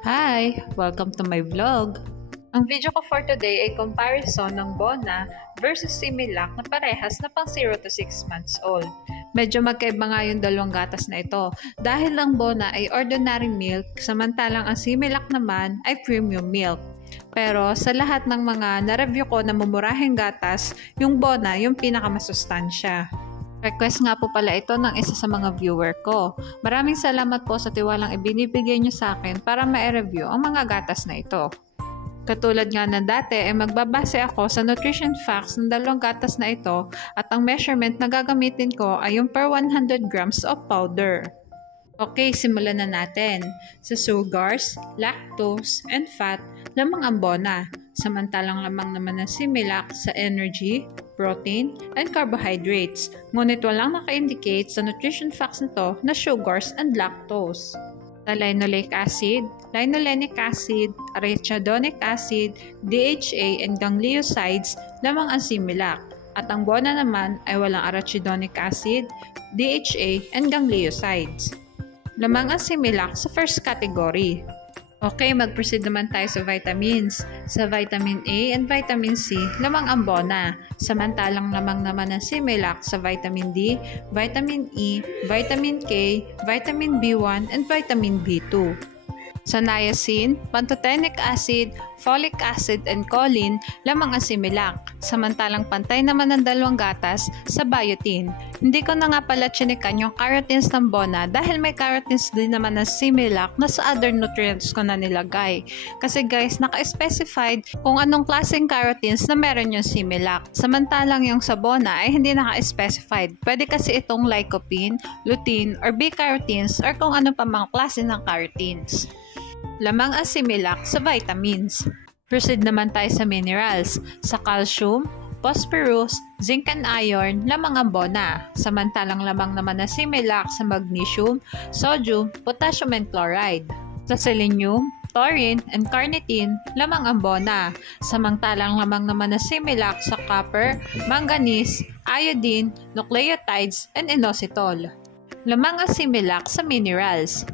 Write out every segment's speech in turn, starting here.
Hi! Welcome to my vlog. Ang video ko for today ay comparison ng Bona versus Similac na parehas na pang 0 to 6 months old. Medyo magkaiba nga yung dalawang gatas na ito dahil ang Bona ay ordinary milk samantalang ang Similac naman ay premium milk. Pero sa lahat ng mga na-review ko na mumurahing gatas, yung Bona yung pinakamasustansya. Request nga po pala ito ng isa sa mga viewer ko. Maraming salamat po sa tiwalang ibinibigay nyo sa akin para ma-review ang mga gatas na ito. Katulad nga ng dati ay magbabase ako sa nutrition facts ng dalawang gatas na ito at ang measurement na gagamitin ko ay yung per 100 grams of powder. Okay, simulan na natin. Sa sugars, lactose, and fat, lamang ang Bona. Samantalang lamang naman ng Similac sa energy, protein, and carbohydrates. Ngunit walang naka-indicate sa nutrition facts nito na sugars and lactose. Sa linoleic acid, linolenic acid, arachidonic acid, DHA, and gangliosides, lamang ang Similac. At ang Bona naman ay walang arachidonic acid, DHA, and gangliosides. Lamang ang Similac sa first category. Okay, mag-proceed naman tayo sa vitamins. Sa vitamin A and vitamin C, lamang ang Bona. Samantalang lamang naman ang Similac sa vitamin D, vitamin E, vitamin K, vitamin B1, and vitamin B2. Sa niacin, pantothenic acid, folic acid, and choline, lamang ang Similac. Samantalang pantay naman ng dalawang gatas sa biotin. Hindi ko na nga pala chinikan yung carotens ng Bona dahil may carotens din naman ng Similac na sa other nutrients ko na nilagay. Kasi guys, naka-specified kung anong klaseng carotens na meron yung Similac. Samantalang yung sa Bona ay hindi naka-specified. Pwede kasi itong lycopene, lutein, or B-carotenes or kung ano pa mga klase ng carotenes. Lamang ang Similac sa vitamins. Proceed naman tayo sa minerals. Sa calcium, phosphorus, zinc and iron, lamang ang Bona. Samantalang lamang naman ang Similac sa magnesium, sodium, potassium and chloride. Sa selenium, taurine, and carnitine, lamang ang Bona. Samantalang lamang naman ang Similac sa copper, manganese, iodine, nucleotides, and inositol. Lamang ang Similac sa minerals.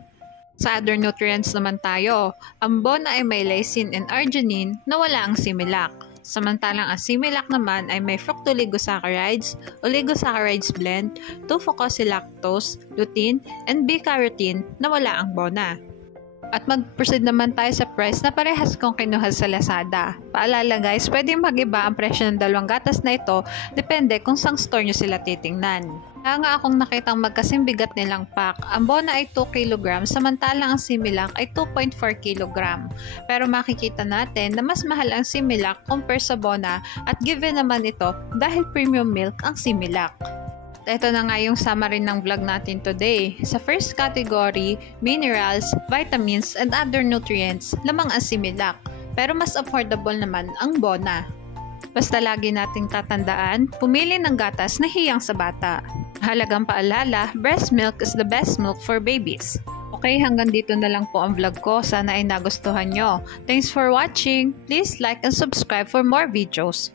Sa other nutrients naman tayo, ang Bona ay may lysine and arginine na wala ang Similac. Samantalang ang Similac naman ay may fructooligosaccharides, oligosaccharides blend, 2-fucosylactose, lutein, and B-carotene na wala ang Bona. At mag-proceed naman tayo sa price na parehas kong kinuha sa Lazada. Paalala guys, pwede mag-iba ang presyo ng dalawang gatas na ito, depende kung saan store nyo sila titingnan. Kaya nga akong nakitang magkasing bigat nilang pack, ang Bona ay 2 kg, samantalang ang Similac ay 2.4 kg. Pero makikita natin na mas mahal ang Similac compare sa Bona at given naman ito dahil premium milk ang Similac. Ito na nga yung summary ng vlog natin today. Sa first category, minerals, vitamins, and other nutrients, lamang ang Similac. Pero mas affordable naman ang Bona. Basta lagi nating tatandaan, pumili ng gatas na hiyang sa bata. Halagang paalala, breast milk is the best milk for babies. Okay, hanggang dito na lang po ang vlog ko. Sana ay nagustuhan nyo. Thanks for watching. Please like and subscribe for more videos.